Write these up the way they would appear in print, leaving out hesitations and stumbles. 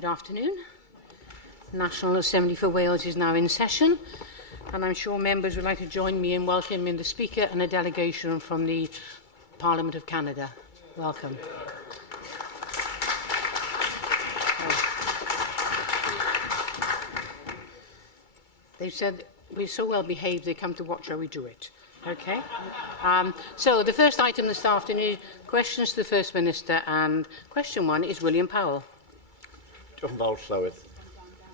Good afternoon. The National Assembly for Wales is now in session, and I'm sure members would like to join me in welcoming the Speaker and a delegation from the Parliament of Canada. Welcome. They've said we're so well behaved they come to watch how we do it. Okay. So the first item this afternoon, questions to the First Minister, and question one is William Powell.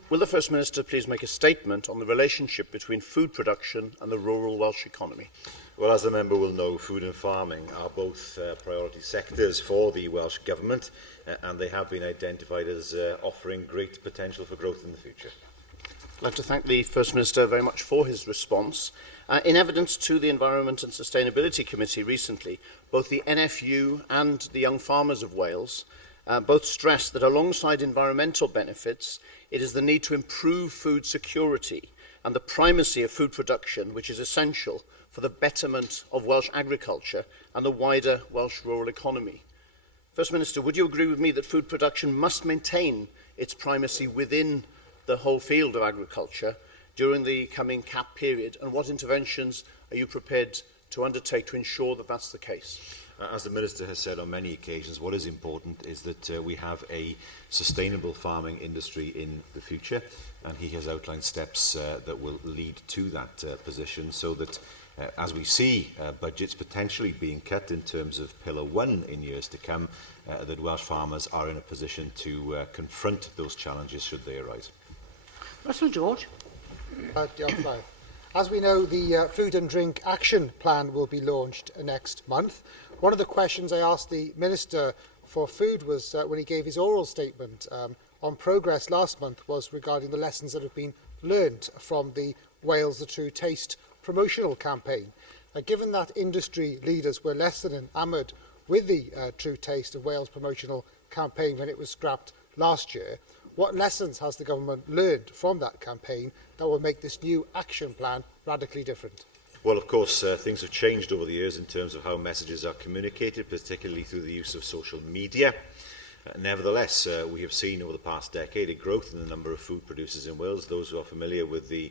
Will the First Minister please make a statement on the relationship between food production and the rural Welsh economy? Well, as the member will know, food and farming are both priority sectors for the Welsh Government, and they have been identified as offering great potential for growth in the future. I'd like to thank the First Minister very much for his response. In evidence to the Environment and Sustainability Committee recently, both the NFU and the Young Farmers of Wales both stressed that alongside environmental benefits, it is the need to improve food security and the primacy of food production which is essential for the betterment of Welsh agriculture and the wider Welsh rural economy. First Minister, would you agree with me that food production must maintain its primacy within the whole field of agriculture during the coming CAP period, and what interventions are you prepared to undertake to ensure that that's the case? As the Minister has said on many occasions, what is important is that we have a sustainable farming industry in the future, and he has outlined steps that will lead to that position, so that as we see budgets potentially being cut in terms of Pillar 1 in years to come, that Welsh farmers are in a position to confront those challenges should they arise. Russell George. As we know, the Food and Drink Action Plan will be launched next month. One of the questions I asked the Minister for Food was when he gave his oral statement on progress last month was regarding the lessons that have been learned from the Wales the True Taste promotional campaign. Given that industry leaders were less than enamoured with the True Taste of Wales promotional campaign when it was scrapped last year, what lessons has the government learned from that campaign that will make this new action plan radically different? Well, of course, things have changed over the years in terms of how messages are communicated, particularly through the use of social media. Nevertheless, we have seen over the past decade a growth in the number of food producers in Wales. Those who are familiar with the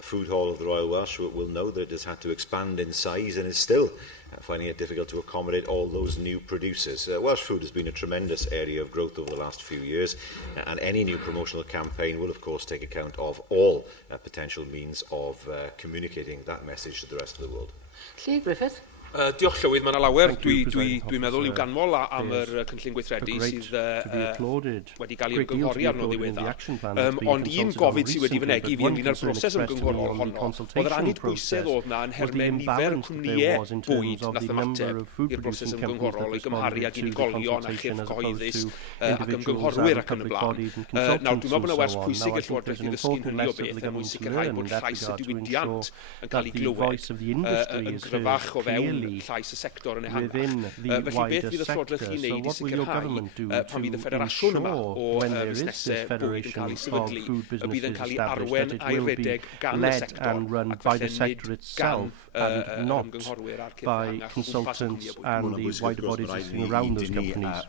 food hall of the Royal Welsh will know that it has had to expand in size and is still finding it difficult to accommodate all those new producers. Welsh food has been a tremendous area of growth over the last few years, and any new promotional campaign will of course take account of all potential means of communicating that message to the rest of the world. Lle Griffith. Diolch Llywydd, mae'n lawer. Dwi'n meddwl i'w ganmol am yr cynllun gweithredu sydd wedi cael ei ymgynghori arno ddiweddar. Ond un gofid sydd wedi fynegu fi ynglyn â'r broses ymgynghorol honno, oedd yr anid bwysedd oedd na yn hermen nifer y cwmnïau bwyd nath ymateb i'r broses ymgynghorol i gymharu ag unigolion a chyrff cyhoeddus ac ymgynghorwyr ac yn y blaen. Nawr, dwi'n meddwl bod yna wers pwysig i'r Llywodraeth i ddysgu'n hynny o beth mwyn sicrhau bod llais y diwydiant yn cael ei glywed yn gryfach o fewn llais y sector yn ehangach. Felly beth fydd y Llywodraeth chi'n neud i sicrhau pan fydd y ffederasiwn yma o busnesau bwyd yn cael ei sefydlu, bydd yn cael ei arwen a'i redeg gan y sector ac felly nid gan ymgynghorwyr a'r by consultants and the wider bodies sitting around those companies.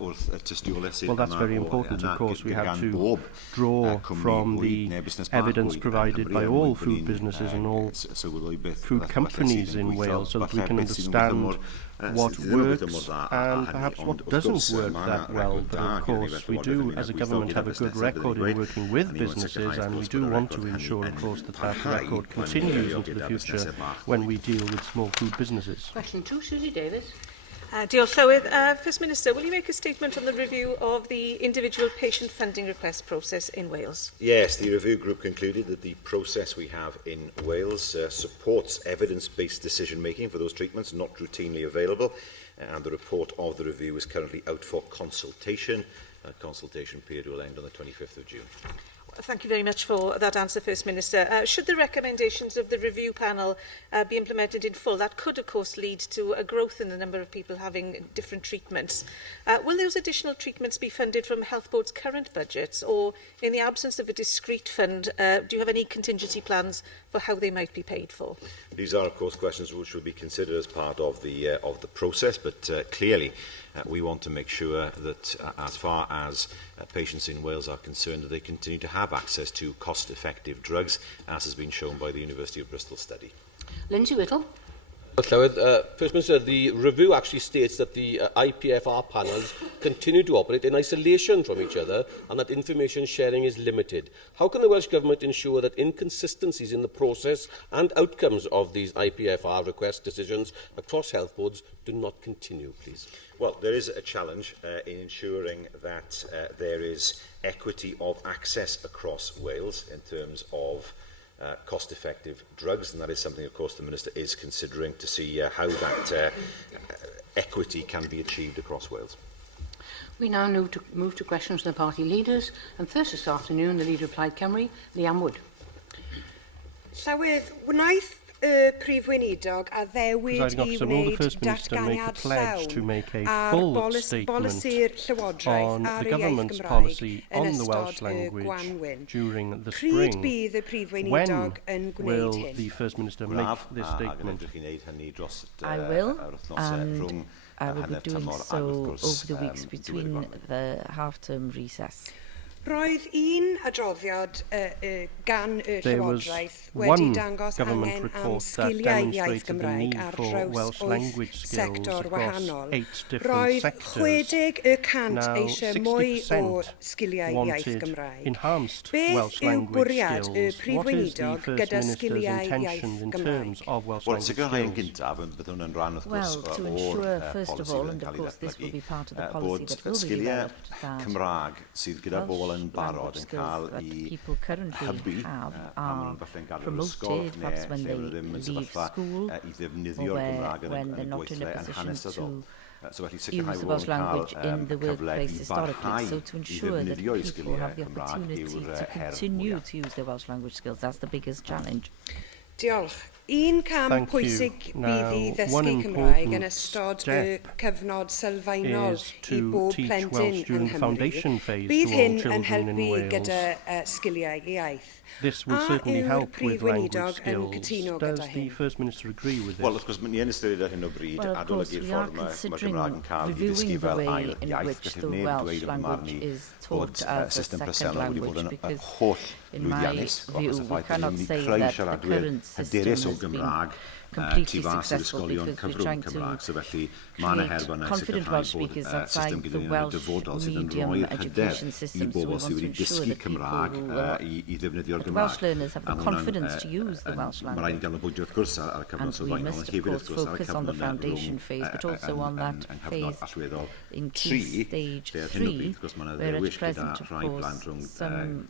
Well, that's very important. Of course, we have to draw from the evidence provided by all food businesses and all food companies in Wales so that we can understand what works and perhaps what doesn't work that well. But of course, we do, as a government, have a good record in working with businesses, and we do want to ensure, of course, that that record continues into the future when we deal with small food businesses. Question 2, Susie Davis. Diolch Llywydd. First Minister, will you make a statement on the review of the individual patient funding request process in Wales? Yes, the review group concluded that the process we have in Wales supports evidence-based decision-making for those treatments not routinely available, and the report of the review is currently out for consultation. That consultation period will end on the 25th of June. Thank you very much for that answer, First Minister. Should the recommendations of the review panel be implemented in full, that could, of course, lead to a growth in the number of people having different treatments. Will those additional treatments be funded from Health Board's current budgets, or, in the absence of a discrete fund, do you have any contingency plans for how they might be paid for? These are, of course, questions which will be considered as part of the process, but clearly we want to make sure that as far as patients in Wales are concerned, that they continue to have access to cost-effective drugs, as has been shown by the University of Bristol study. Lindsay Whittle. First Minister, the review actually states that the IPFR panels continue to operate in isolation from each other and that information sharing is limited. How can the Welsh Government ensure that inconsistencies in the process and outcomes of these IPFR request decisions across health boards do not continue, please? Well, there is a challenge in ensuring that there is equity of access across Wales in terms of cost-effective drugs, and that is something, of course, the Minister is considering to see how that equity can be achieved across Wales. We now move to questions from the party leaders, and first this afternoon, the Leader of Plaid Cymru, Liam Wood. Llywydd, wnaeth Prif Weinidog a ddewid I wneud datganiad llawn ar bolisi'r Llywodraeth ar y iaith Gymraeg yn ystod y Gwanwyn. Pryd bydd y Prif Weinidog yn gwneud hyn? I will, and I will be doing so over the weeks between the half-term recess. Roedd un adroddiad gan y Llywodraeth wedi dangos angen am sgiliau iaith Gymraeg ar draws 8 sector wahanol. Roedd 60% eisiau mwy o sgiliau iaith Gymraeg. Beth yw bwriad y Prif Weinidog gyda sgiliau iaith Gymraeg? Wel, sicrhau yn gyntaf, bydd hwn yn rhan, wrth gwrs, to ensure, first of all, and of course this will be part of the policy that will be developed, that Cymraeg sydd gyda bobl yn barod yn cael I hybu pan maen nhw'n falle'n gadw'r ysgol neu lle maen ddim yn sefyllfa I ddefnyddio'r Gymraeg yn y gweithle yn hanesyddol. So felly sicrhau bod nhw'n cael cyfle I barhau I ddefnyddio'i sgiliau Cymraeg yw'r her to use their Welsh language skills. That's the biggest challenge. Diolch. Un cam pwysig bydd I ddysgu Cymraeg yn ystod y cyfnod sylfaenol I bob plentyn yng Nghymru. Bydd hyn yn helpu gyda sgiliau iaith. This will certainly help with language skills. Does the First Minister agree with this? Wel, wrth gwrs, ni yn ystyried ar hyn o bryd adolygu'r ffordd mae Gymraeg yn cael I ddysgu fel ail iaith. Felly neb dweud o marni bod system presennol wedi bod yn holl lwyddiannus. Achos y ffaith bod ni'n creu siaradwyr hyderus o Gymraeg tu fas i'r ysgolion cyfrwng Cymraeg. So felly mae yna herfa yna sicrhau bod system gyda ni'n dyfodol sydd yn rhoi'r hyder I bobl sydd wedi dysgu Cymraeg I ddefnyddio'r The Welsh learners have the confidence to use the Welsh language. Mae'n ganolbwyntio wrth gwrs ar y cyfnod sylfaenol, and we must, of course, focus on the foundation phase, but also on that phase in key stage 3, where at present, of course, some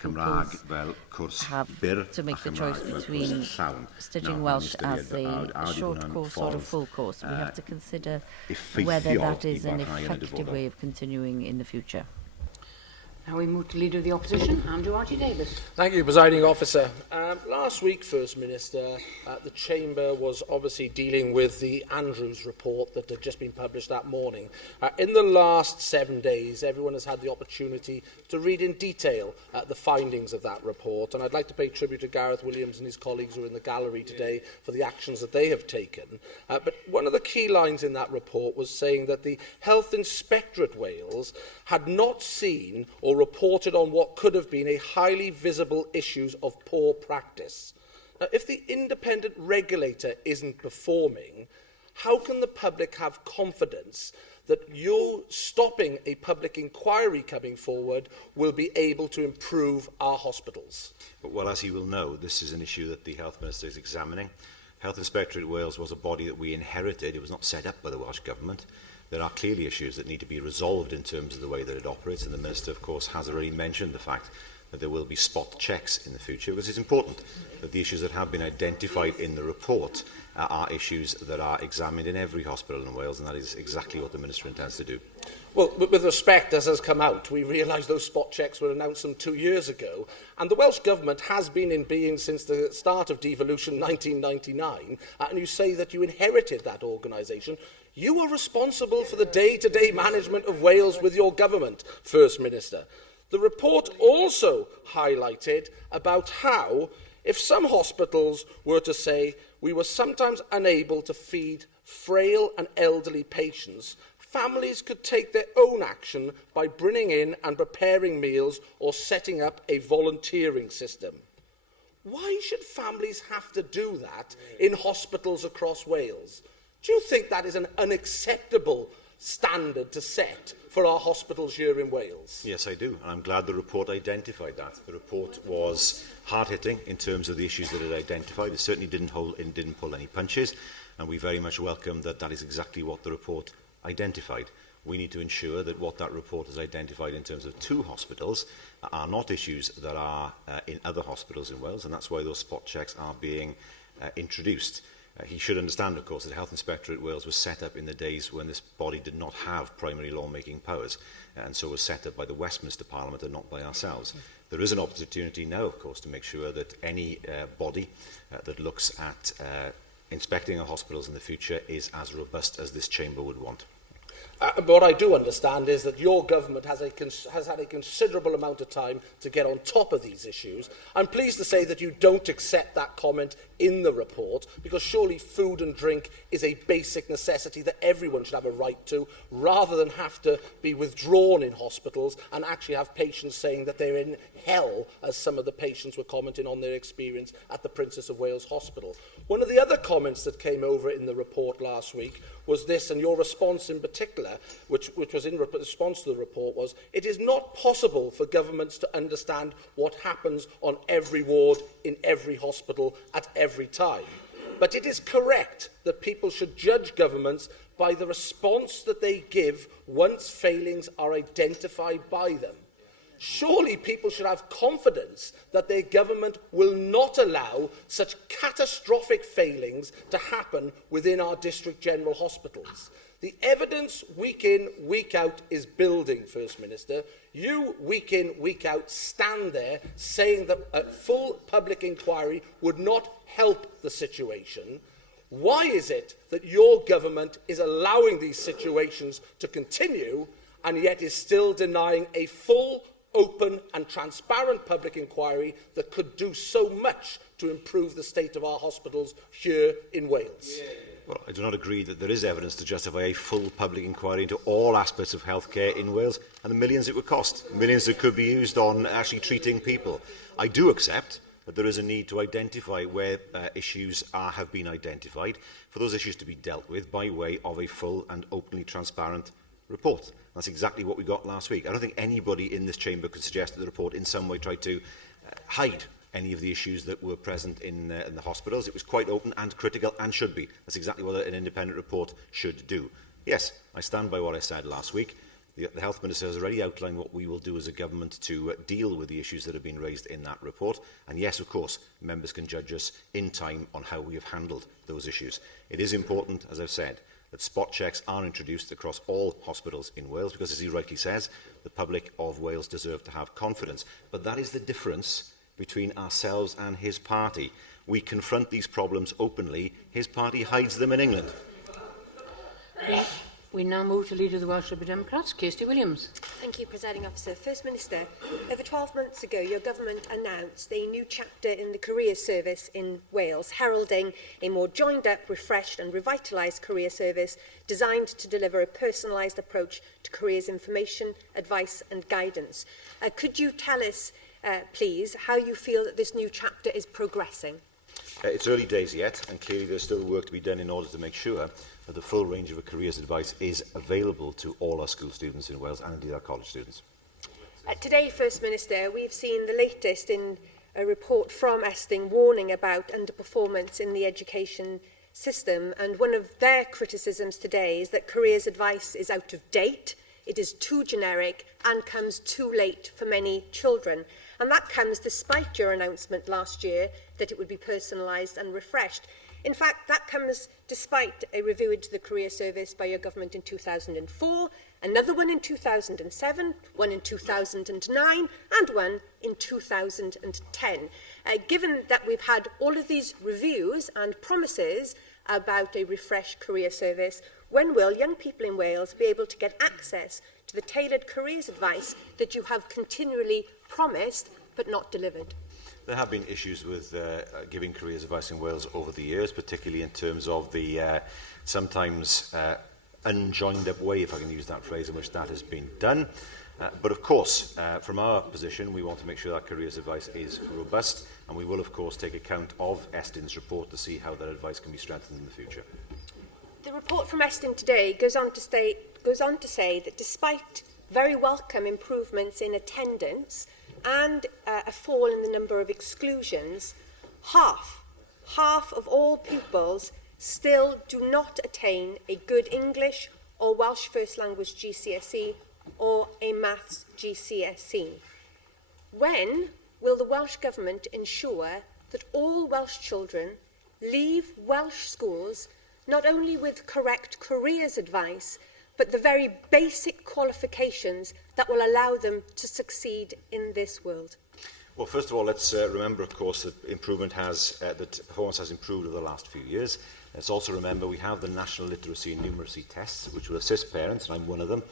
Cymraeg fel cwrs byr to make the choice between studying Welsh as a short course or a full course. We have to consider whether that is an effective way of continuing in the future. Now we move to Leader of the Opposition, Andrew R.T. Davis. Thank you, Presiding Officer. Last week, First Minister, the Chamber was obviously dealing with the Andrews report that had just been published that morning. In the last 7 days, everyone has had the opportunity to read in detail the findings of that report, and I'd like to pay tribute to Gareth Williams and his colleagues who are in the gallery today for the actions that they have taken. But one of the key lines in that report was saying that the Health Inspectorate Wales had not seen or reported on what could have been a highly visible issues of poor practice. Now, if the independent regulator isn't performing, how can the public have confidence that you stopping a public inquiry coming forward will be able to improve our hospitals? Well, as he will know, this is an issue that the Health Minister is examining. Health Inspectorate Wales was a body that we inherited. It was not set up by the Welsh Government. There are clearly issues that need to be resolved in terms of the way that it operates, and the Minister, of course, has already mentioned the fact that there will be spot checks in the future, because it's important that the issues that have been identified in the report are issues that are examined in every hospital in Wales, and that is exactly what the Minister intends to do. Well, with respect, as has come out, we realise those spot checks were announced some 2 years ago, and the Welsh Government has been in being since the start of devolution 1999, and you say that you inherited that organisation. You are responsible for the day-to-day management of Wales with your government, First Minister. The report also highlighted about how, if some hospitals were to say we were sometimes unable to feed frail and elderly patients, families could take their own action by bringing in and preparing meals or setting up a volunteering system. Why should families have to do that in hospitals across Wales? Do you think that is an unacceptable standard to set for our hospitals here in Wales? Yes, I do, and I'm glad the report identified that. The report was hard-hitting in terms of the issues that it identified. It certainly didn't pull any punches, and we very much welcome that that is exactly what the report identified. We need to ensure that what that report has identified in terms of 2 hospitals are not issues that are in other hospitals in Wales, and that's why those spot checks are being introduced. He should understand, of course, that the Health Inspectorate Wales was set up in the days when this body did not have primary law-making powers, and so was set up by the Westminster Parliament and not by ourselves. There is an opportunity now, of course, to make sure that any body that looks at inspecting our hospitals in the future is as robust as this chamber would want. But what I do understand is that your government has had a considerable amount of time to get on top of these issues. I'm pleased to say that you don't accept that comment in the report, because surely food and drink is a basic necessity that everyone should have a right to, rather than have to be withdrawn in hospitals and actually have patients saying that they're in hell, as some of the patients were commenting on their experience at the Princess of Wales Hospital. One of the other comments that came over in the report last week was this, and your response in particular, which was in response to the report, was, it is not possible for governments to understand what happens on every ward in every hospital at every time. But it is correct that people should judge governments by the response that they give once failings are identified by them. Surely people should have confidence that their government will not allow such catastrophic failings to happen within our district general hospitals. The evidence week in, week out is building, First Minister. You, week in, week out, stand there saying that a full public inquiry would not help the situation. Why is it that your government is allowing these situations to continue and yet is still denying a full, open and transparent public inquiry that could do so much to improve the state of our hospitals here in Wales? Well, I do not agree that there is evidence to justify a full public inquiry into all aspects of healthcare in Wales and the millions it would cost, millions that could be used on actually treating people. I do accept that there is a need to identify where issues have been identified, for those issues to be dealt with by way of a full and openly transparent report. That's exactly what we got last week. I don't think anybody in this chamber could suggest that the report in some way tried to hide any of the issues that were present in the hospitals. It was quite open and critical, and should be. That's exactly what an independent report should do. Yes, I stand by what I said last week. The Health Minister has already outlined what we will do as a government to deal with the issues that have been raised in that report. And yes, of course, members can judge us in time on how we have handled those issues. It is important, as I've said, that spot checks are introduced across all hospitals in Wales, because, as he rightly says, the public of Wales deserve to have confidence. But that is the difference between ourselves and his party. We confront these problems openly. His party hides them in England. We now move to Leader of the Welsh Liberal Democrats, Kirsty Williams. Thank you, Presiding Officer. First Minister, over 12 months ago, your government announced a new chapter in the careers service in Wales, heralding a more joined-up, refreshed and revitalised career service designed to deliver a personalised approach to careers information, advice and guidance. Could you tell us, please, how you feel that this new chapter is progressing? It's early days yet, and clearly there's still work to be done in order to make sure that the full range of careers advice is available to all our school students in Wales and indeed our college students. Today, First Minister, we've seen the latest in a report from Esting warning about underperformance in the education system, and one of their criticisms today is that careers advice is out of date, it is too generic and comes too late for many children. And that comes despite your announcement last year that it would be personalised and refreshed. In fact, that comes despite a review into the career service by your government in 2004, another one in 2007, one in 2009, and one in 2010. Given that we've had all of these reviews and promises about a refreshed career service, when will young people in Wales be able to get access to the tailored careers advice that you have continually promised but not delivered? There have been issues with giving careers advice in Wales over the years, particularly in terms of the sometimes unjoined up way, if I can use that phrase, in which that has been done. But of course, from our position, we want to make sure that careers advice is robust, and we will of course take account of Estin's report to see how that advice can be strengthened in the future. The report from Estin today goes on to say that despite very welcome improvements in attendance and a fall in the number of exclusions, half of all pupils still do not attain a good English or Welsh First Language GCSE or a Maths GCSE. When will the Welsh Government ensure that all Welsh children leave Welsh schools not only with correct careers advice, but the very basic qualifications that will allow them to succeed in this world? Well, first of all, let's remember, of course, that that performance has improved over the last few years. Let's also remember we have the National Literacy and Numeracy tests, which will assist parents, and I'm one of them,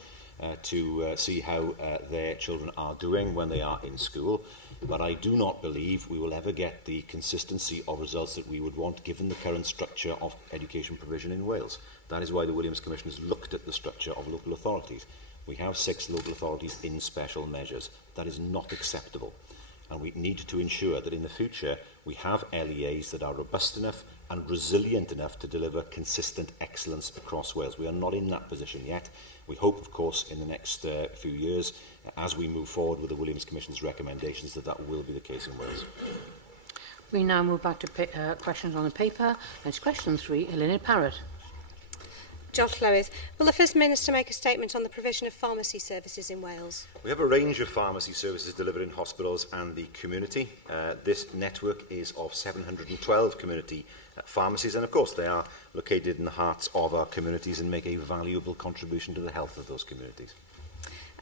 to see how their children are doing when they are in school. But I do not believe we will ever get the consistency of results that we would want, given the current structure of education provision in Wales. That is why the Williams Commission has looked at the structure of local authorities. We have 6 local authorities in special measures. That is not acceptable. And we need to ensure that in the future we have LEAs that are robust enough and resilient enough to deliver consistent excellence across Wales. We are not in that position yet. We hope, of course, in the next few years, as we move forward with the Williams Commission's recommendations, that will be the case in Wales. We now move back to questions on the paper. It's question 3, Eluned Parrott. Josh Lewis. Will the First Minister make a statement on the provision of pharmacy services in Wales? We have a range of pharmacy services delivered in hospitals and the community. This network is of 712 community pharmacies, and of course they are located in the hearts of our communities and make a valuable contribution to the health of those communities.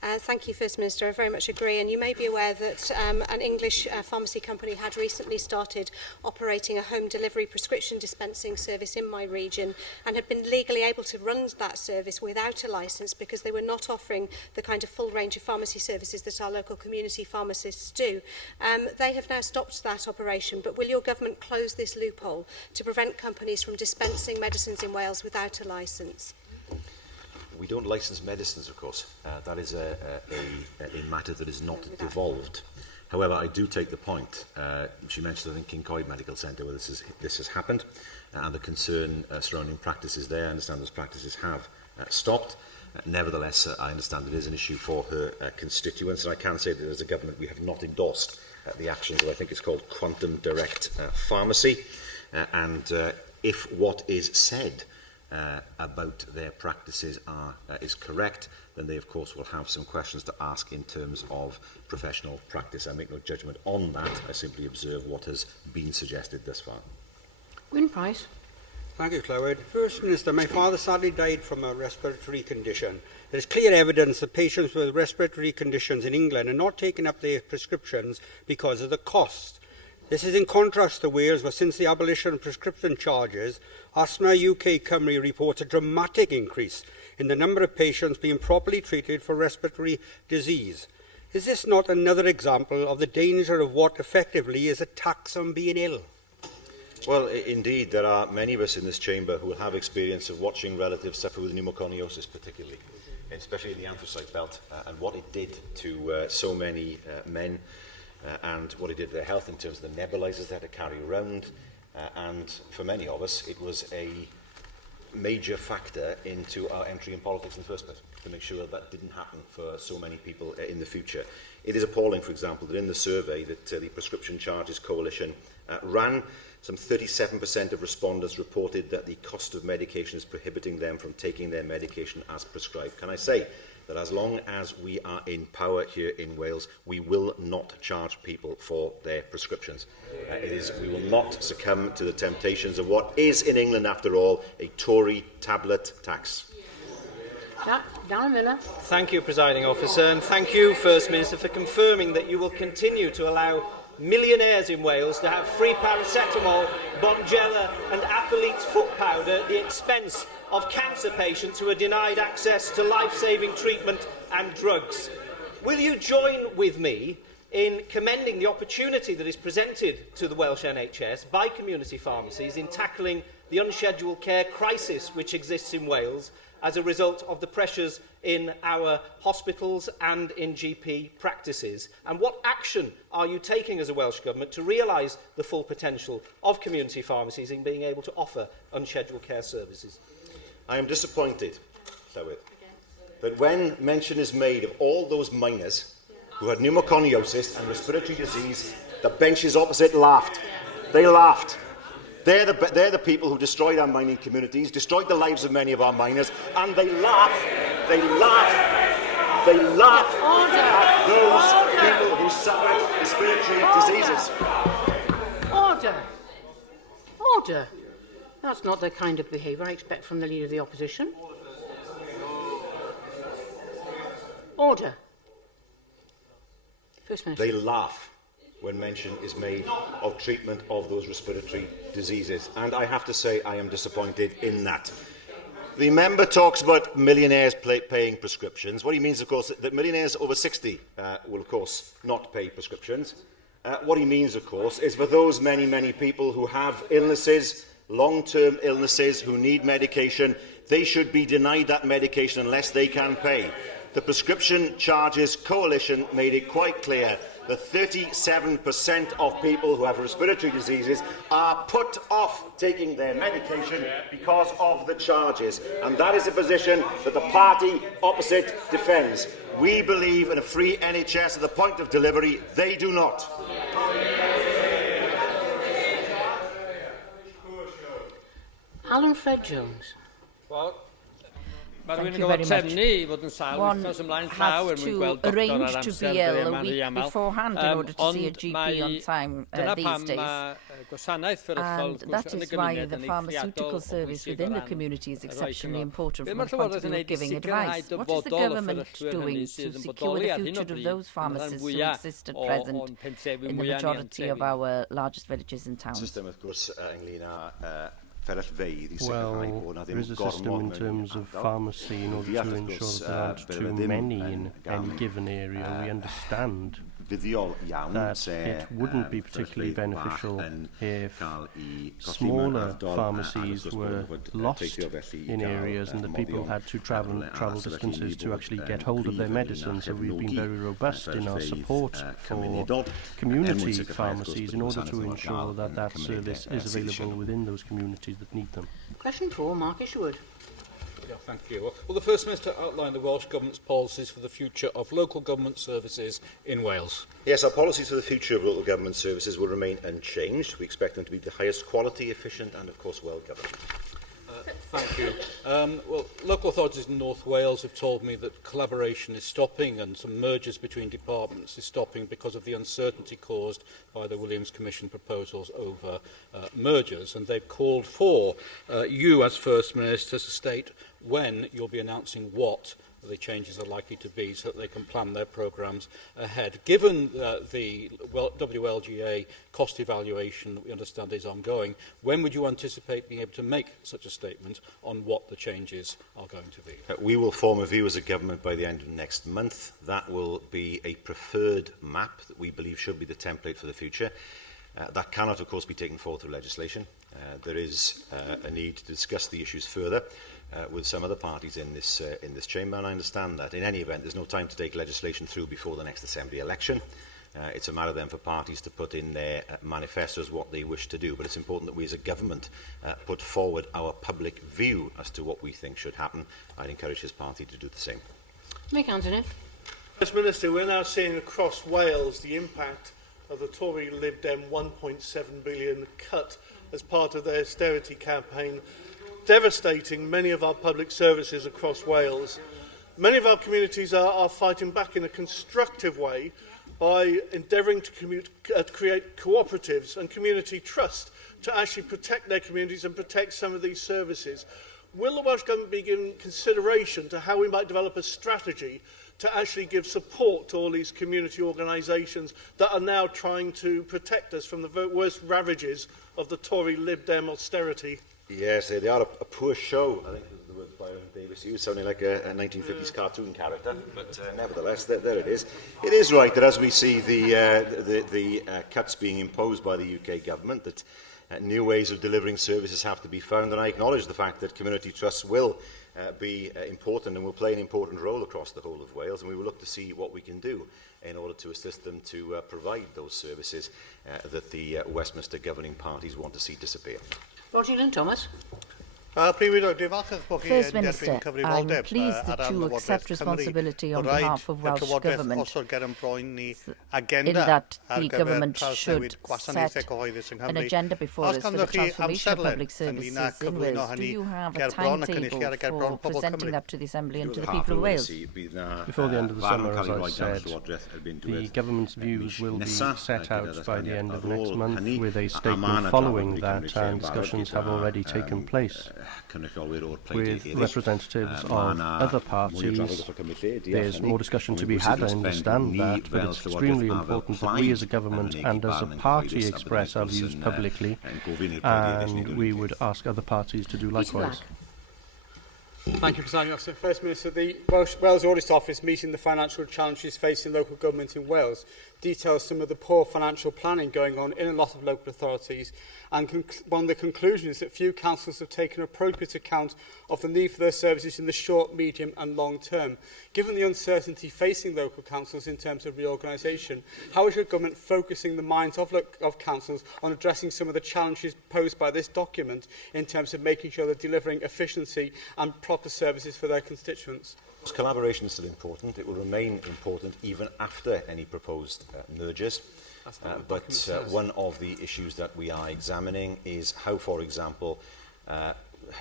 Thank you, First Minister. I very much agree. And you may be aware that an English pharmacy company had recently started operating a home delivery prescription dispensing service in my region and had been legally able to run that service without a licence because they were not offering the kind of full range of pharmacy services that our local community pharmacists do. They have now stopped that operation, but will your government close this loophole to prevent companies from dispensing medicines in Wales without a licence? We don't license medicines, of course. That is a matter that is not devolved. However, I do take the point. She mentioned, I think, King Coed Medical Centre, where this has happened, and the concern surrounding practices there. I understand those practices have stopped. Nevertheless, I understand it is an issue for her constituents, and I can say that as a government we have not endorsed the actions of, I think it's called Quantum Direct Pharmacy. And if what is said about their practices is correct, then they of course will have some questions to ask in terms of professional practice. I make no judgment on that. I simply observe what has been suggested thus far. Wyn Price. Thank you, Clywyd. First Minister, my father sadly died from a respiratory condition. There is clear evidence that patients with respiratory conditions in England are not taking up their prescriptions because of the cost. This is in contrast to Wales, where since the abolition of prescription charges, Asthma UK Cymru reports a dramatic increase in the number of patients being properly treated for respiratory disease. Is this not another example of the danger of what effectively is a tax on being ill? Well, indeed, there are many of us in this chamber who will have experience of watching relatives suffer with pneumoconiosis, particularly, especially in the anthracite belt, and what it did to so many men. And what it did to their health in terms of the nebulizers they had to carry around. And for many of us, it was a major factor into our entry in politics in the first place, to make sure that didn't happen for so many people in the future. It is appalling, for example, that in the survey that the Prescription Charges Coalition ran, some 37% of respondents reported that the cost of medication is prohibiting them from taking their medication as prescribed. Can I say that as long as we are in power here in Wales, we will not charge people for their prescriptions. We will not succumb to the temptations of what is in England, after all, a Tory tablet tax. Dan Miller. Thank you, Presiding Officer, and thank you, First Minister, for confirming that you will continue to allow millionaires in Wales to have free paracetamol, Bonjela and athlete's foot powder at the expense of cancer patients who are denied access to life-saving treatment and drugs. Will you join with me in commending the opportunity that is presented to the Welsh NHS by community pharmacies in tackling the unscheduled care crisis which exists in Wales as a result of the pressures in our hospitals and in GP practices? And what action are you taking as a Welsh Government to realise the full potential of community pharmacies in being able to offer unscheduled care services? I am disappointed, Llywydd, that when mention is made of all those miners who had pneumoconiosis and respiratory disease, the benches opposite laughed. They laughed. They're the people who destroyed our mining communities, destroyed the lives of many of our miners, and they laugh at those people who suffer respiratory diseases. Order. That's not the kind of behaviour I expect from the Leader of the Opposition. Order. First Minister. They laugh when mention is made of treatment of those respiratory diseases. And I have to say I am disappointed in that. The member talks about millionaires paying prescriptions. What he means, of course, that millionaires over 60 will, of course, not pay prescriptions. What he means, of course, is for those many, many people who have illnesses, long-term illnesses, who need medication, they should be denied that medication unless they can pay. The Prescription Charges Coalition made it quite clear that 37% of people who have respiratory diseases are put off taking their medication because of the charges. And that is a position that the party opposite defends. We believe in a free NHS at the point of delivery. They do not. Alan Fred Jones. Well, Thank you very much. One has to arrange to be ill a week beforehand in order to see a GP on time these days. And that is why the pharmaceutical service within the community is exceptionally important from the point of view of giving advice. What is the government doing to secure the future of those pharmacists who exist at present in the majority of our largest villages and towns? Well, there is a system in terms of pharmacy in order to ensure that there aren't too many in any given area. We understand that it wouldn't be particularly beneficial if smaller pharmacies were lost in areas and that people had to travel distances to actually get hold of their medicine. So we've been very robust in our support for community pharmacies in order to ensure that that service is available within those communities that need them. Question 4, Mark Isherwood. Yeah, thank you. Well, the First Minister outlined the Welsh Government's policies for the future of local government services in Wales. Yes, our policies for the future of local government services will remain unchanged. We expect them to be the highest quality, efficient and, of course, well-governed. Thank you. Well, local authorities in North Wales have told me that collaboration is stopping and some mergers between departments is stopping because of the uncertainty caused by the Williams Commission proposals over mergers. And they've called for you as First Minister to state when you'll be announcing what the changes are likely to be so that they can plan their programmes ahead. Given the WLGA cost evaluation that we understand is ongoing, when would you anticipate being able to make such a statement on what the changes are going to be? We will form a view as a government by the end of next month. That will be a preferred map that we believe should be the template for the future. That cannot, of course, be taken forward through legislation. There is a need to discuss the issues further with some other parties in this chamber, and I understand that. In any event, there's no time to take legislation through before the next Assembly election. It's a matter then for parties to put in their manifestos what they wish to do, but it's important that we as a government put forward our public view as to what we think should happen. I'd encourage his party to do the same. Mick Anthony. First Minister, we're now seeing across Wales the impact of the Tory Lib Dem 1.7 billion cut as part of their austerity campaign, devastating many of our public services across Wales. Many of our communities are fighting back in a constructive way by endeavouring to create cooperatives and community trust to actually protect their communities and protect some of these services. Will the Welsh Government be giving consideration to how we might develop a strategy to actually give support to all these community organisations that are now trying to protect us from the worst ravages of the Tory Lib Dem austerity? Yes, they are a poor show, I think the word Byron Davis used, sounding like a 1950s cartoon character, but nevertheless, there it is. It is right that as we see the cuts being imposed by the UK government, that new ways of delivering services have to be found, and I acknowledge the fact that community trusts will be important and will play an important role across the whole of Wales, and we will look to see what we can do in order to assist them to provide those services that the Westminster governing parties want to see disappear. Roger Lynn Thomas. First Minister, I'm pleased that you accept responsibility on behalf of Welsh Government in that the Government should set an agenda before us for the transformation of public services in Wales. Do you have a timetable for presenting that to the Assembly and to the people of Wales? Before the end of the summer, as I said, the Government's views will be set out by the end of next month with a statement following that, and discussions have already taken place with representatives of other parties. There's more discussion to be had, I understand that, but it's extremely important that we as a government and as a party express our views publicly, and we would ask other parties to do likewise. Thank you, Presiding Officer. First Minister, the Wales Audit Office, meeting the financial challenges facing local government in Wales, details some of the poor financial planning going on in a lot of local authorities, and one of the conclusions is that few councils have taken appropriate account of the need for their services in the short, medium and long term. Given the uncertainty facing local councils in terms of reorganisation, how is your government focusing the minds of councils on addressing some of the challenges posed by this document in terms of making sure they're delivering efficiency and proper services for their constituents? Collaboration is still important. It will remain important even after any proposed mergers. But one of the issues that we are examining is how, for example,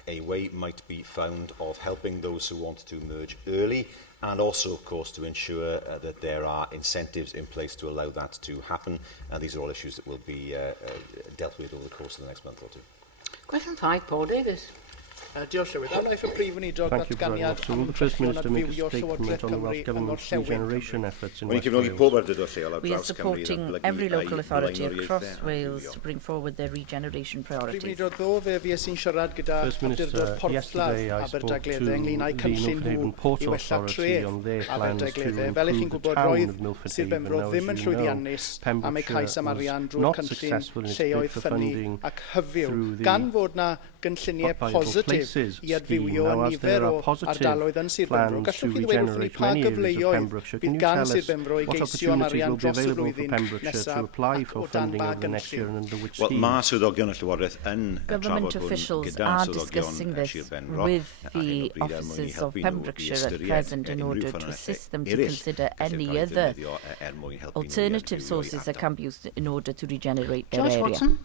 a way might be found of helping those who want to merge early, and also, of course, to ensure that there are incentives in place to allow that to happen. And these are all issues that will be dealt with over the course of the next month or two. Question 5, Paul Davis. Diolch Llywydd. Am wnaeth y Prif Weinidog datganiad am the First Minister make a statement on the Welsh Government's regeneration efforts in West Wales. We are supporting every local authority across Wales to bring forward their regeneration priorities. Prif Weinidog ddo, fe fues i'n siarad gyda awdurdod porthladd Aberdaugleddau ynglŷn â'i cynllun nhw i wella tref Aberdaugleddau. Fel eich chi'n gwybod, roedd Sir Benfro ddim yn llwyddiannus am ei cais am arian drwy'r cynllun lleoedd ffynnu ac hyfyw, gan fod na gynlluniau positif i adfywio nifer o ardaloedd yn Sir Benfro. Gallwch chi ddweud wrthyn ni pa gyfleoedd fydd gan Sir Benfro i geisio am arian dros y flwyddyn nesaf ac o dan ba gynllun? Government officials are discussing this with the officers of Pembrokeshire at present in order to assist them to consider any other alternative sources that can be used in order to regenerate their area. Watson.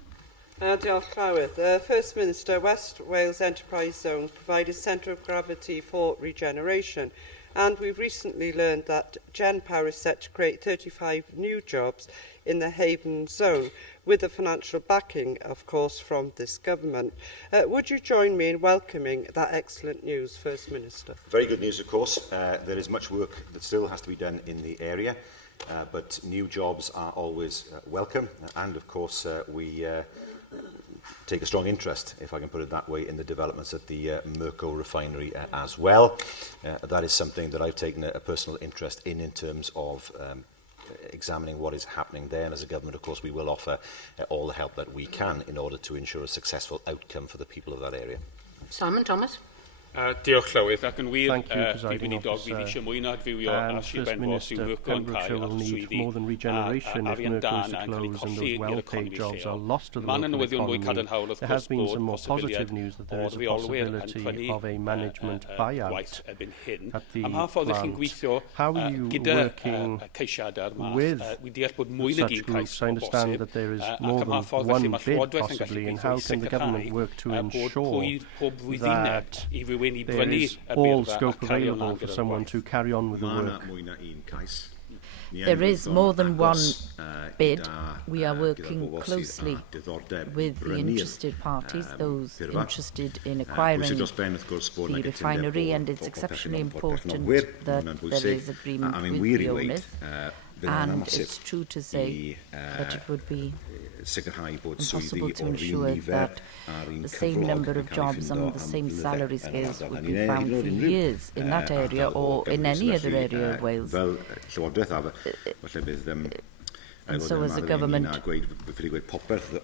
Diolch Llywydd. First Minister, West Wales Enterprise Zone provide a centre of gravity for regeneration, and we've recently learned that Gen Power is set to create 35 new jobs in the Haven Zone, with the financial backing, of course, from this government. Would you join me in welcoming that excellent news, First Minister? Very good news, of course. There is much work that still has to be done in the area, but new jobs are always welcome, and of course we take a strong interest, if I can put it that way, in the developments at the Mirco refinery as well. That is something that I've taken a personal interest in terms of examining what is happening there, and as a government, of course, we will offer all the help that we can in order to ensure a successful outcome for the people of that area. Simon Thomas. Diolch Llywydd, ac yn wir, Prif Weinidog, fydd eisiau mwy na adfywio a Sir Benfro sy'n Mirco yn cael a swyddi arian dan yn cael ei colli i'r economi lleol. Mae'n newyddion mwy cadarnhaol, wrth gwrs, bod posibiliad o'r reolwyr yn prynu gwaith erbyn hyn. Am pa ffordd ych chi'n gweithio gyda ceisiadau yma, wi deall bod mwy nag un cais o bosib, ac am pa ffordd felly mae Llywodraeth yn gallu gweithio i sicrhau bod pob blwyddyneb i rywun there is all scope available for someone to carry on with the work. There is more than one bid. We are working closely with the interested parties, those interested in acquiring the refinery, and it's exceptionally important that there is agreement with the owners. And it's true to say that it would be impossible to ensure that the same number of jobs on the same salary scales would be found for years in that area or in any other area of Wales. And so as a government,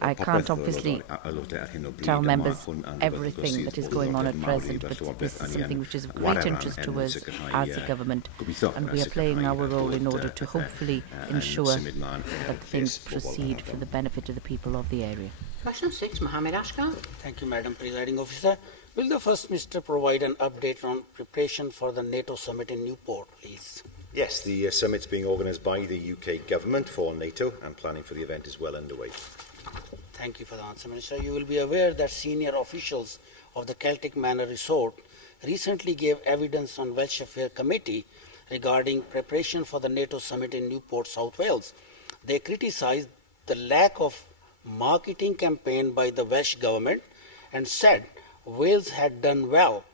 I can't obviously tell members everything that is going on at present, but this is something which is of great interest to us as a government, and we are playing our role in order to hopefully ensure that things proceed for the benefit of the people of the area. Question 6, Mohammed Ashgar. Thank you, Madam Presiding Officer. Will the First Minister provide an update on preparation for the NATO summit in Newport, please? Yes, the summit's being organised by the UK government for NATO, and planning for the event is well underway. Thank you for the answer, Minister. You will be aware that senior officials of the Celtic Manor Resort recently gave evidence on Welsh Affairs Committee regarding preparation for the NATO summit in Newport, South Wales. They criticised the lack of marketing campaign by the Welsh government and said Wales had done well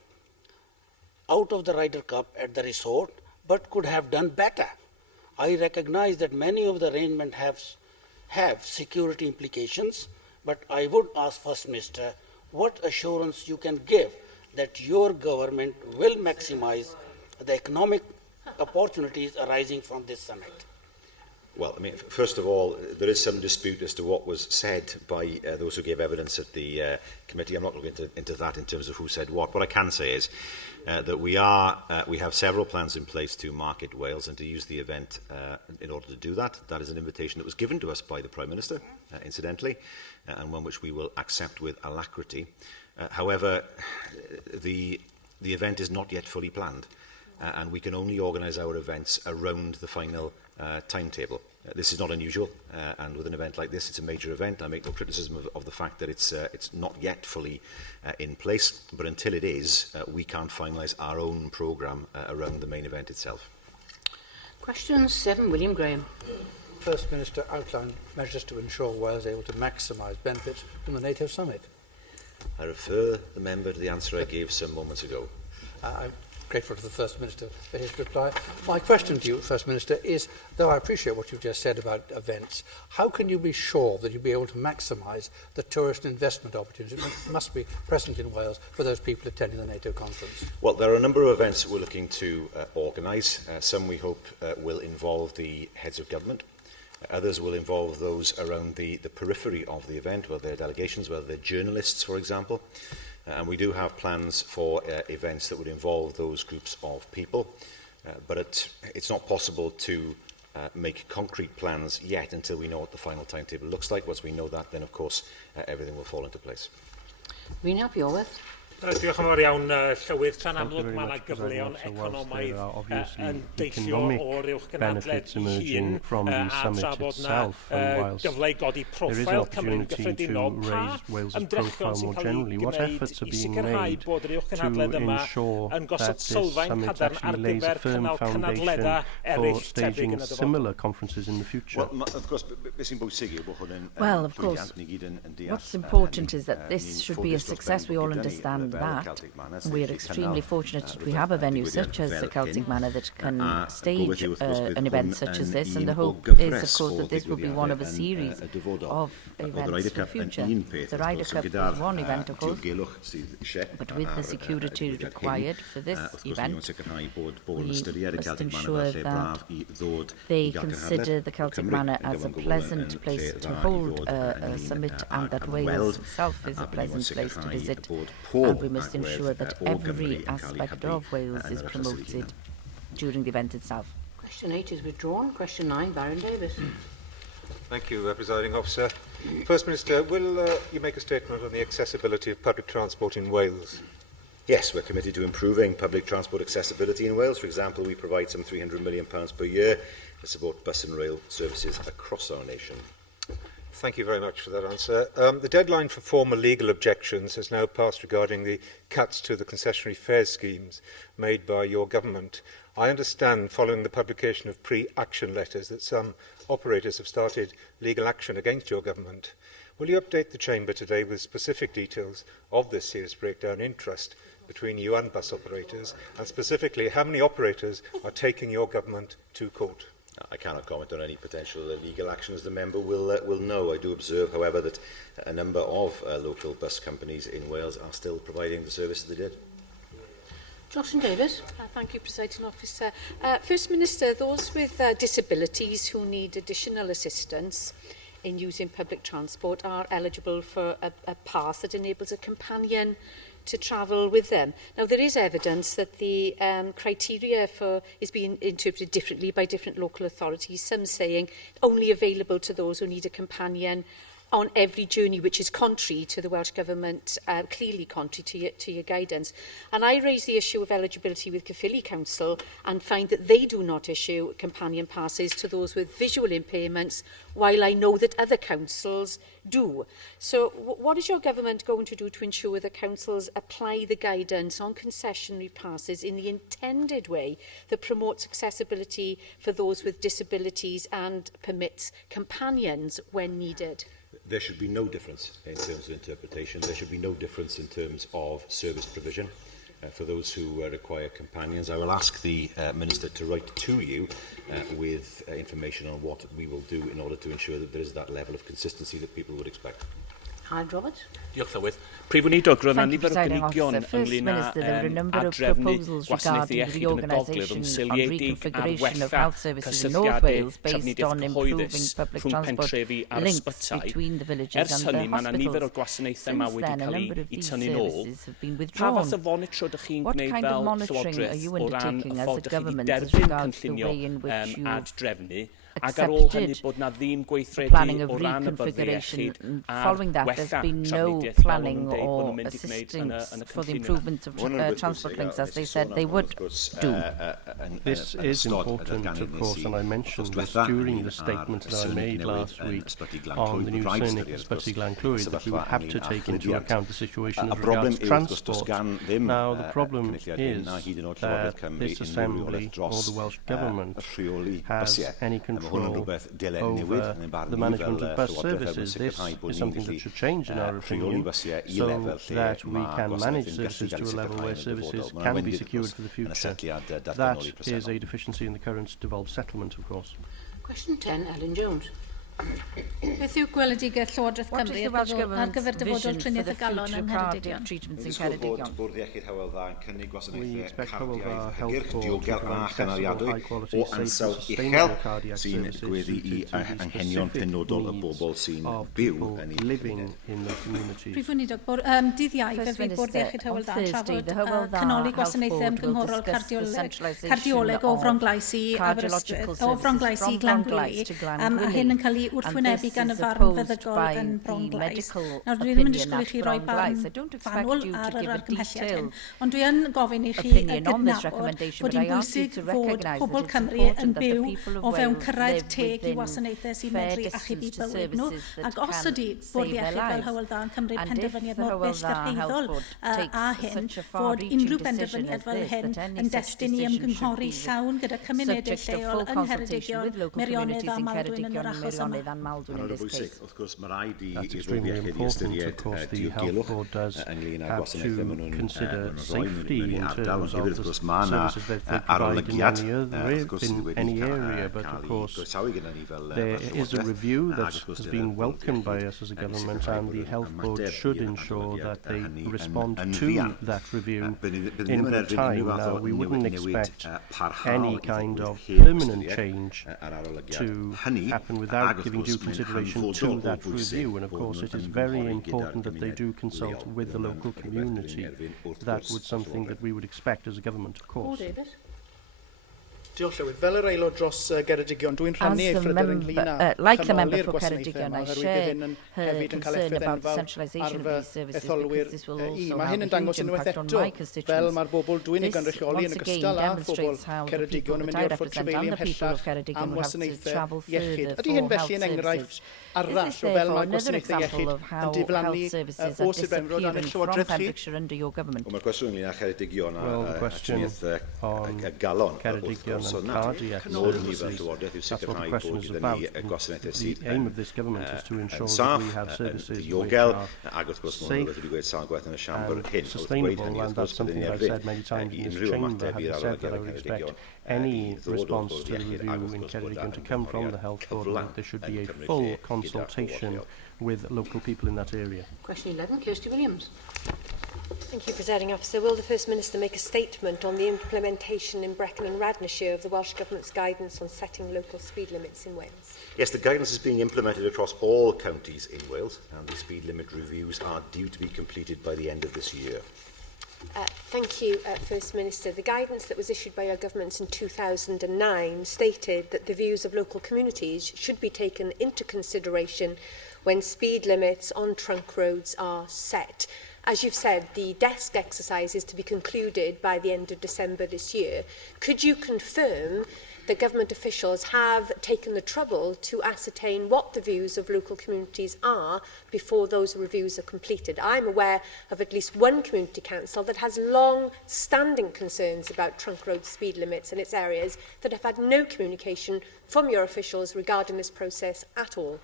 out of the Ryder Cup at the resort, but could have done better. I recognize that many of the arrangements have security implications, but I would ask First Minister what assurance you can give that your government will maximise the economic opportunities arising from this summit. Well, I mean, first of all, there is some dispute as to what was said by those who gave evidence at the committee. I'm not looking into that in terms of who said what. What I can say is that we have several plans in place to market Wales and to use the event in order to do that. That is an invitation that was given to us by the Prime Minister, incidentally, and one which we will accept with alacrity. However, the event is not yet fully planned, and we can only organise our events around the final timetable. This is not unusual, and with an event like this, it's a major event. I make no criticism of the fact that it's not yet fully in place, but until it is, we can't finalise our own programme around the main event itself. Question 7, William Graham. First Minister outlined measures to ensure Wales is able to maximise benefits from the NATO summit. I refer the member to the answer I gave some moments ago. I'm grateful to the First Minister for his reply. My question to you, First Minister, is, though I appreciate what you've just said about events, how can you be sure that you'll be able to maximise the tourist investment opportunities that must be present in Wales for those people attending the NATO conference? Well, there are a number of events that we're looking to organise. Some we hope will involve the heads of government. Others will involve those around the periphery of the event, whether they're delegations, whether they're journalists, for example. And we do have plans for events that would involve those groups of people, but it's not possible to make concrete plans yet until we know what the final timetable looks like. Once we know that, then of course everything will fall into place. Rhina Biowerth. Diolch yn fawr iawn, Llywydd. Tan amlwg mae yna gyfleon economaidd yn deillio o'r uwchgynhadledd hun a tra bod yna gyfle i godi profil Cymru'n gyffredinol. Pa ymdrechion sy'n cael ei gwneud i sicrhau bod yr uwchgynhadledd yma yn gosod sylfaen cadarn ar gyfer cynnal cynadleddau eraill tebyg yn y dyfodol? Well, of course, what's important is that this should be a success. We all understand that. We are extremely fortunate that we have a venue such as the Celtic Manor that can stage an event such as this, and the hope is, of course, that this will be one of a series of events for the future. The Ryder Cup is one event, of course, but with the security required for this event, we must ensure that they consider the Celtic Manor as a pleasant place to hold a summit, and that Wales itself is a pleasant place to visit. And we must ensure that every aspect of Wales is promoted during the event itself. Question 8 is withdrawn. Question 9, Baron Davis. Thank you, Presiding Officer. First Minister, will you make a statement on the accessibility of public transport in Wales? Yes, we're committed to improving public transport accessibility in Wales. For example, we provide some £300 million per year to support bus and rail services across our nation. Thank you very much for that answer. The deadline for formal legal objections has now passed regarding the cuts to the concessionary fares schemes made by your government. I understand, following the publication of pre-action letters, that some operators have started legal action against your government. Will you update the Chamber today with specific details of this serious breakdown in trust between you and bus operators, and specifically how many operators are taking your government to court? I cannot comment on any potential legal action, as the member will know. I do observe, however, that a number of local bus companies in Wales are still providing the service that they did. Jocelyn Davis. Thank you, Presiding Officer. First Minister, those with disabilities who need additional assistance in using public transport are eligible for a pass that enables a companion to travel with them. Now, there is evidence that the criteria is being interpreted differently by different local authorities, some saying only available to those who need a companion on every journey, which is contrary to the Welsh Government, clearly contrary to your guidance. And I raise the issue of eligibility with Caerphilly Council and find that they do not issue companion passes to those with visual impairments, while I know that other councils do. So what is your government going to do to ensure that councils apply the guidance on concessionary passes in the intended way that promotes accessibility for those with disabilities and permits companions when needed? There should be no difference in terms of interpretation. There should be no difference in terms of service provision. For those who require companions, I will ask the Minister to write to you with information on what we will do in order to ensure that there is that level of consistency that people would expect. Howard Roberts. Diolch Llywydd. Prif Weinidog, roedd yna nifer o gynigion ynglyn â adrefnu gwasanaethu iechyd yn y gogledd yn seiliedig ar wella cysylltiadau trafnidiaeth cyhoeddus rhwng pentrefi a'r ysbytai. Ers hynny, mae yna nifer o gwasanaethau yma wedi cael eu tynnu nôl. Pa fath o fonitro ydych chi'n gwneud fel Llywodraeth o ran y ffordd ydych chi wedi derbyn cynllunio adrefnu, ac ar ôl hynny bod na ddim gweithredu o ran y byddu iechyd ar wella trafnidiaeth fel yn dweud bod nhw'n mynd i gwneud yn y for the improvement of transport links, as they said they would do. This is important, of course, and I mentioned this during the statement that I made last week on the new Saesneg Ysbyty Glan that we would have to take into account the situation as regards transport. Now, the problem is that this Assembly or the Welsh Government has any control over the management of bus services. This is something that should change, in our opinion, so that we can manage services to a level where services can be secured for the future. That is a deficiency in the current devolved settlement, of course. Question 10, Ellen Jones. Beth yw gweledigaeth Llywodraeth Cymru ar gyfer dyfodol triniaeth y galon yng Ngheredigion? We expect Hywel Health Board to provide accessible, high-quality, safe and sustainable cardiac services suited to the specific needs of people living in the community. Prif Weinidog, dydd Iau, fe fydd Bwrdd Iechyd Hywel Dda trafod canoli gwasanaethau ymgynghorol cardioleg o Fronglais i Aberystwyth, o Fronglais i Glangwili, a hyn yn cael ei wrthwynebu gan y farn feddygol yn Fronglais. Nawr, dwi ddim yn disgwyl i chi roi barn fanwl ar yr argymhelliad hyn, ond dwi yn gofyn i chi gydnabod fod hi'n bwysig fod pobl Cymru yn byw o fewn cyrraedd teg i wasanaethau sy'n medru achubu bywyd nhw, ac os ydy Bwrdd Iechyd fel Hywel Dda yn cymryd penderfyniad mor bellgarcheiddiol a hyn, fod unrhyw penderfyniad fel hyn yn destyn i ymgynghori llawn gyda cymunedau lleol yng Ngheredigion, Meirionnydd a Maldwyn yn yr achos yma. That's extremely important. Of course, the Health Board does have to consider safety in terms of the services that they provide in any area, but of course there is a review that has been welcomed by us as a government, and the Health Board should ensure that they respond to that review in good time. Now, we wouldn't expect any kind of permanent change to happen without giving due consideration to that review, and of course it is very important that they do consult with the local community. That would something that we would expect as a government, of course. Diolch Llywydd. Fel yr aelod dros Geredigion, dwi'n rhannu ei As the ffryder ynglyn â like the member chanoli'r for gwasanaethau Ceredigion, yma, I oherwydd share bydd hyn yn her hefyd yn cael concern effaith about the enfawr centralisation of ar these services etholwyr because this will also Mae have hyn yn a dangos huge unwaith impact on eto, my fel constituents. mae'r bobl dwi'n ei This gynrychioli yn once again ogystal â phobl demonstrates how the people Ceredigion yn that mynd I i orfod represent trefeilio and the people of ymhellach Ceredigion am will have to wasanaethau travel iechyd. further Ydy hyn for felly health yn enghraifft services. arall Is o this fel therefore mae another gwasanaethau example iechyd of how yn diflannu health services are o Sir Benfro dan eich disappearing from llywodraeth chi? Pembrokeshire under your government? Mae'r cwestiwn ynglyn â Cheredigion Well, the question on Ceredigion and cardiac services, that's what the question is about. The aim of this government is to ensure that we have services which are safe and sustainable, and that's something that I've said many times in this chamber, having said that I would expect any response to the review in Ceredigion to come from the Health Board, and that there should be a full consultation with local people in that area. Question 11, Kirsty Williams. Thank you, Presiding Officer. Will the First Minister make a statement on the implementation in Brecon and Radnorshire of the Welsh Government's guidance on setting local speed limits in Wales? Yes, the guidance is being implemented across all counties in Wales, and the speed limit reviews are due to be completed by the end of this year. Thank you, First Minister. The guidance that was issued by your government in 2009 stated that the views of local communities should be taken into consideration when speed limits on trunk roads are set. As you've said, the desk exercise is to be concluded by the end of December this year. Could you confirm that government officials have taken the trouble to ascertain what the views of local communities are before those reviews are completed? I'm aware of at least one community council that has long-standing concerns about trunk road speed limits in its areas that have had no communication from your officials regarding this process at all.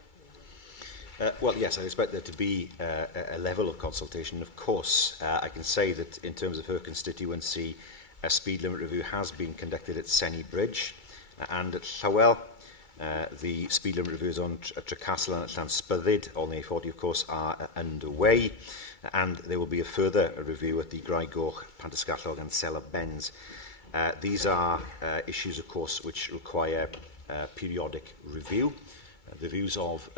Well, yes, I expect there to be a level of consultation. Of course, I can say that in terms of her constituency, a speed limit review has been conducted at Senny Bridge and at Llywel. The speed limit reviews on Trecastle and at Llanspyddid on the A40, of course, are underway. And there will be a further review at the Graegoch, Pantasgallog and Sela Benz. These are issues, of course, which require periodic review. The views of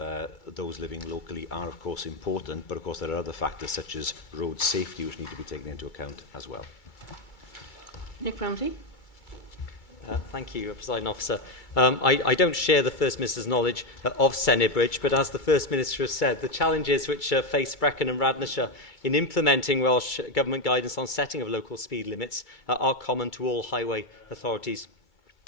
those living locally are, of course, important, but, of course, there are other factors such as road safety which need to be taken into account as well. Nick Ramsey. Thank you, Presiding Officer. I don't share the First Minister's knowledge of Senny Bridge, but as the First Minister has said, the challenges which face Brecon and Radnorshire in implementing Welsh Government guidance on setting of local speed limits are common to all highway authorities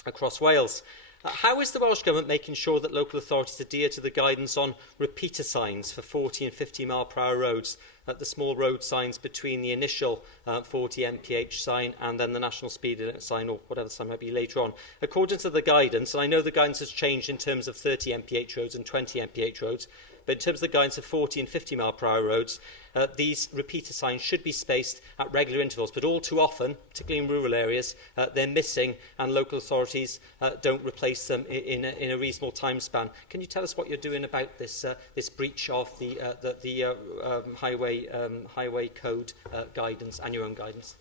across Wales. How is the Welsh Government making sure that local authorities adhere to the guidance on repeater signs for 40 and 50 mile/hour roads, the small road signs between the initial 40 mph sign and then the national speed limit sign, or whatever the sign might be later on? According to the guidance, and I know the guidance has changed in terms of 30 mph roads and 20 mph roads, but in terms of the guidance of 40 and 50 mile/hour roads, these repeater signs should be spaced at regular intervals, but all too often, particularly in rural areas, they're missing and local authorities don't replace them in a reasonable time span. Can you tell us what you're doing about this breach of the highway code guidance and your own guidance?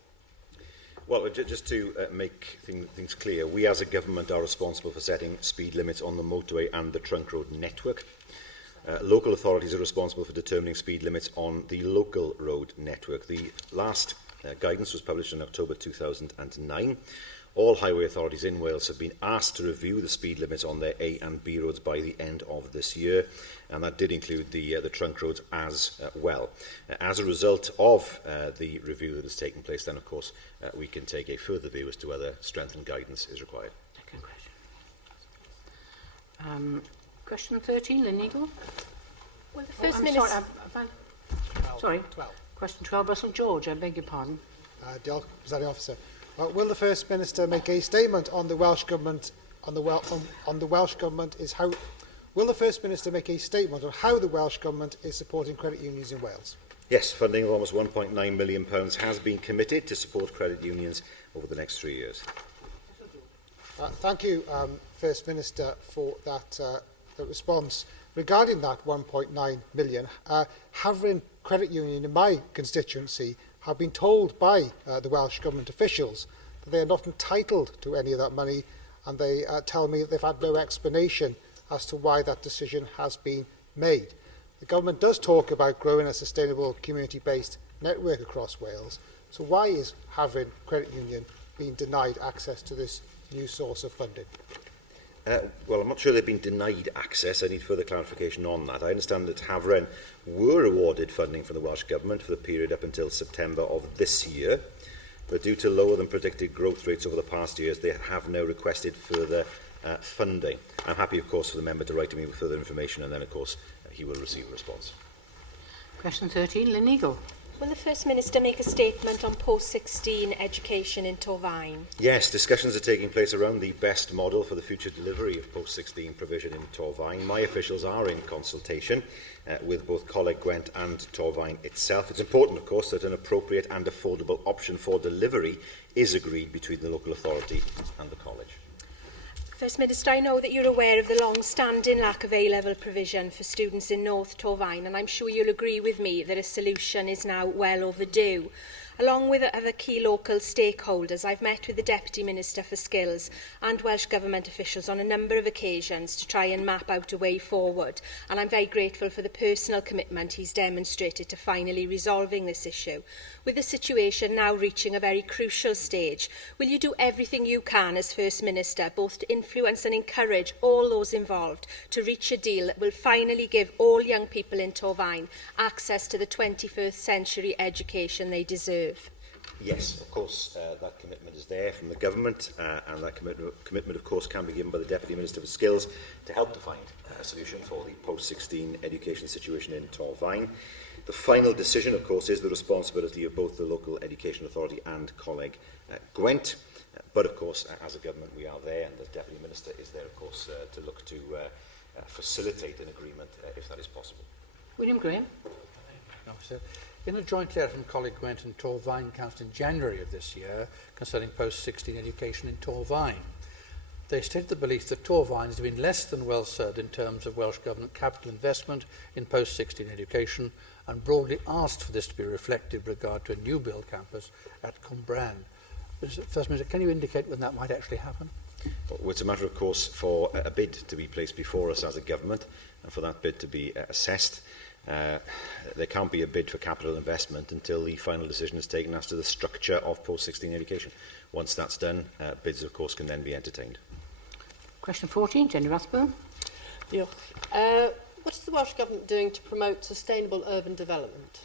Well, just to make things clear, we as a government are responsible for setting speed limits on the motorway and the trunk road network. Local authorities are responsible for determining speed limits on the local road network. The last guidance was published in October 2009. All highway authorities in Wales have been asked to review the speed limits on their A and B roads by the end of this year, and that did include the trunk roads as well. As a result of the review that has taken place, then, of course, we can take a further view as to whether strengthened guidance is required. Question 13, Lynn Eagle. Well, the First Minister... Sorry. 12. Question 12, Russell George, I beg your pardon. Diolch, Presiding Officer. Will the First Minister make a statement on the Welsh Government on the Welsh Government is how? Will the First Minister make a statement on how the Welsh Government is supporting credit unions in Wales? Yes, funding of almost £1.9 million has been committed to support credit unions over the next 3 years. Thank you, First Minister, for that response. Regarding that 1.9 million, Havering Credit Union in my constituency have been told by the Welsh Government officials that they are not entitled to any of that money, and they tell me that they've had no explanation as to why that decision has been made. The Government does talk about growing a sustainable community-based network across Wales, so why is Havering Credit Union being denied access to this new source of funding? Well, I'm not sure they've been denied access. I need further clarification on that. I understand that Hafren were awarded funding from the Welsh Government for the period up until September of this year, but due to lower than predicted growth rates over the past years, they have now requested further funding. I'm happy, of course, for the member to write to me with further information, and then, of course, he will receive a response. Question 13, Lynn Eagle. Will the First Minister make a statement on post-16 education in Torfaen? Yes, discussions are taking place around the best model for the future delivery of post-16 provision in Torfaen. My officials are in consultation with both Coleg Gwent and Torfaen itself. It's important, of course, that an appropriate and affordable option for delivery is agreed between the local authority and the college. First Minister, I know that you're aware of the long-standing lack of A-level provision for students in North Torfaen, and I'm sure you'll agree with me that a solution is now well overdue. Along with other key local stakeholders, I've met with the Deputy Minister for Skills and Welsh Government officials on a number of occasions to try and map out a way forward, and I'm very grateful for the personal commitment he's demonstrated to finally resolving this issue. With the situation now reaching a very crucial stage, will you do everything you can as First Minister, both to influence and encourage all those involved to reach a deal that will finally give all young people in Torfaen access to the 21st century education they deserve? Yes, of course, that commitment is there from the government, and that commitment, of course, can be given by the Deputy Minister for Skills to help to find a solution for the post-16 education situation in Torfaen. The final decision, of course, is the responsibility of both the local education authority and Coleg Gwent. But, of course, as a government, we are there, and the Deputy Minister is there, of course, to look to facilitate an agreement if that is possible. William Graham. No, sir. In a joint letter from Coleg Gwent and Torfaen Council in January of this year concerning post-16 education in Torfaen, they stated the belief that Torfaen has been less than well served in terms of Welsh Government capital investment in post-16 education, and broadly asked for this to be reflected with regard to a new build campus at Cwmbran. First Minister, can you indicate when that might actually happen? Well, it's a matter, of course, for a bid to be placed before us as a government, and for that bid to be assessed. There can't be a bid for capital investment until the final decision is taken as to the structure of post-16 education. Once that's done, bids, of course, can then be entertained. Question 14, Jenny Rathbone. What is the Welsh Government doing to promote sustainable urban development?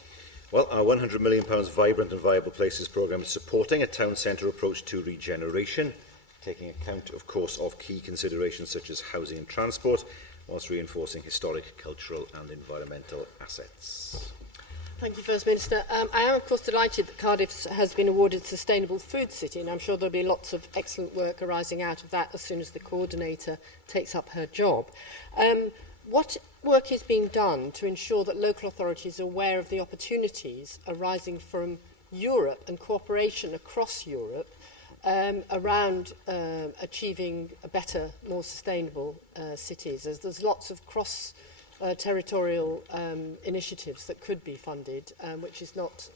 Well, our £100 million Vibrant and Viable Places programme is supporting a town centre approach to regeneration, taking account, of course, of key considerations such as housing and transport, whilst reinforcing historic, cultural and environmental assets. Thank you, First Minister. I am, of course, delighted that Cardiff has been awarded Sustainable Food City, and I'm sure there'll be lots of excellent work arising out of that as soon as the coordinator takes up her job. What work is being done to ensure that local authorities are aware of the opportunities arising from Europe and cooperation across Europe around achieving a better, more sustainable cities? As there's lots of cross-territorial initiatives that could be funded, which is not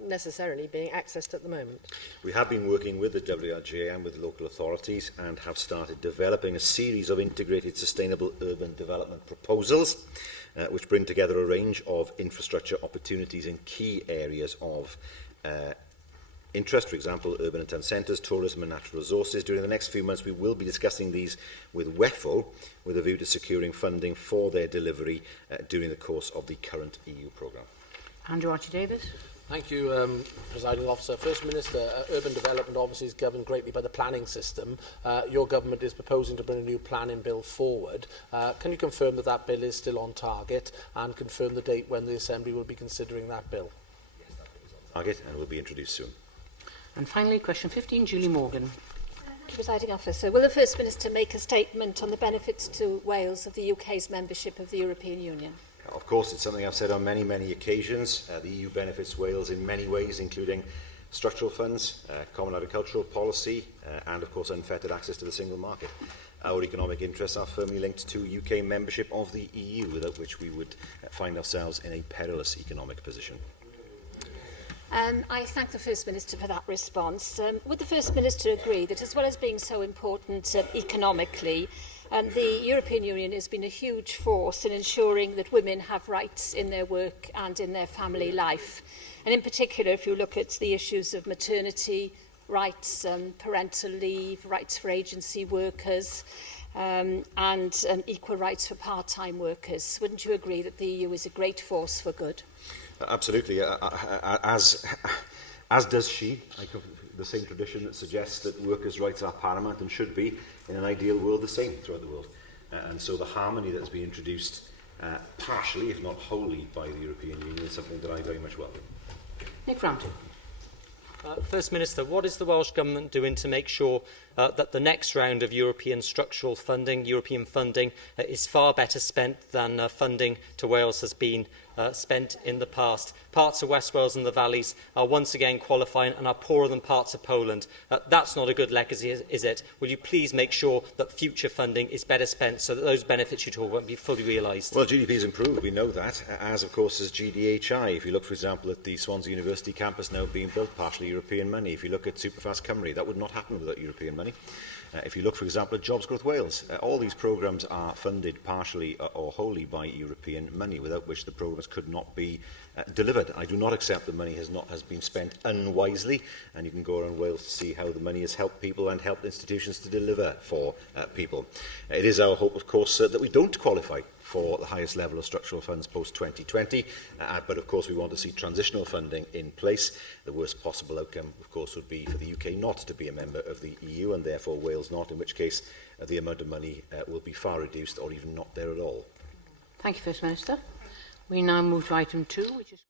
necessarily being accessed at the moment. We have been working with the WRGA and with local authorities and have started developing a series of integrated sustainable urban development proposals which bring together a range of infrastructure opportunities in key areas of interest, for example, urban and town centres, tourism and natural resources. During the next few months, we will be discussing these with WEFO with a view to securing funding for their delivery during the course of the current EU programme. Andrew Archie-Davis. Thank you, Presiding Officer. First Minister, urban development obviously is governed greatly by the planning system. Your government is proposing to bring a new planning bill forward. Can you confirm that that bill is still on target and confirm the date when the Assembly will be considering that bill? Yes, that bill is on target and will be introduced soon. And finally, question 15, Julie Morgan. Presiding Officer, will the First Minister make a statement on the benefits to Wales of the UK's membership of the European Union? Of course, it's something I've said on many, many occasions. The EU benefits Wales in many ways, including structural funds, common agricultural policy, and, of course, unfettered access to the single market. Our economic interests are firmly linked to UK membership of the EU, without which we would find ourselves in a perilous economic position. I thank the First Minister for that response. Would the First Minister agree that, as well as being so important economically, the European Union has been a huge force in ensuring that women have rights in their work and in their family life? And in particular, if you look at the issues of maternity, rights, parental leave, rights for agency workers, and equal rights for part-time workers. Wouldn't you agree that the EU is a great force for good? Absolutely. As does she. The same tradition that suggests that workers' rights are paramount and should be, in an ideal world, the same throughout the world. And so the harmony that has been introduced partially, if not wholly, by the European Union is something that I very much welcome. Nick Frampton. First Minister, what is the Welsh Government doing to make sure that the next round of European structural funding, European funding, is far better spent than funding to Wales has been spent in the past? Parts of West Wales and the valleys are once again qualifying and are poorer than parts of Poland. That's not a good legacy, is it? Will you please make sure that future funding is better spent so that those benefits you talk about be fully realised? Well, GDP has improved, we know that, as of course as GDHI. If you look, for example, at the Swansea University campus now being built, partially European money. If you look at Superfast Cymru, that would not happen without European money. If you look, for example, at Jobs Growth Wales, all these programmes are funded partially or wholly by European money, without which the programmes could not be delivered. I do not accept that money has been spent unwisely, and you can go around Wales to see how the money has helped people and helped institutions to deliver for people. It is our hope, of course, that we don't qualify for the highest level of structural funds post-2020, but of course we want to see transitional funding in place. The worst possible outcome, of course, would be for the UK not to be a member of the EU, and therefore Wales not, in which case the amount of money will be far reduced or even not there at all. Thank you, First Minister. We now move to item 2, which is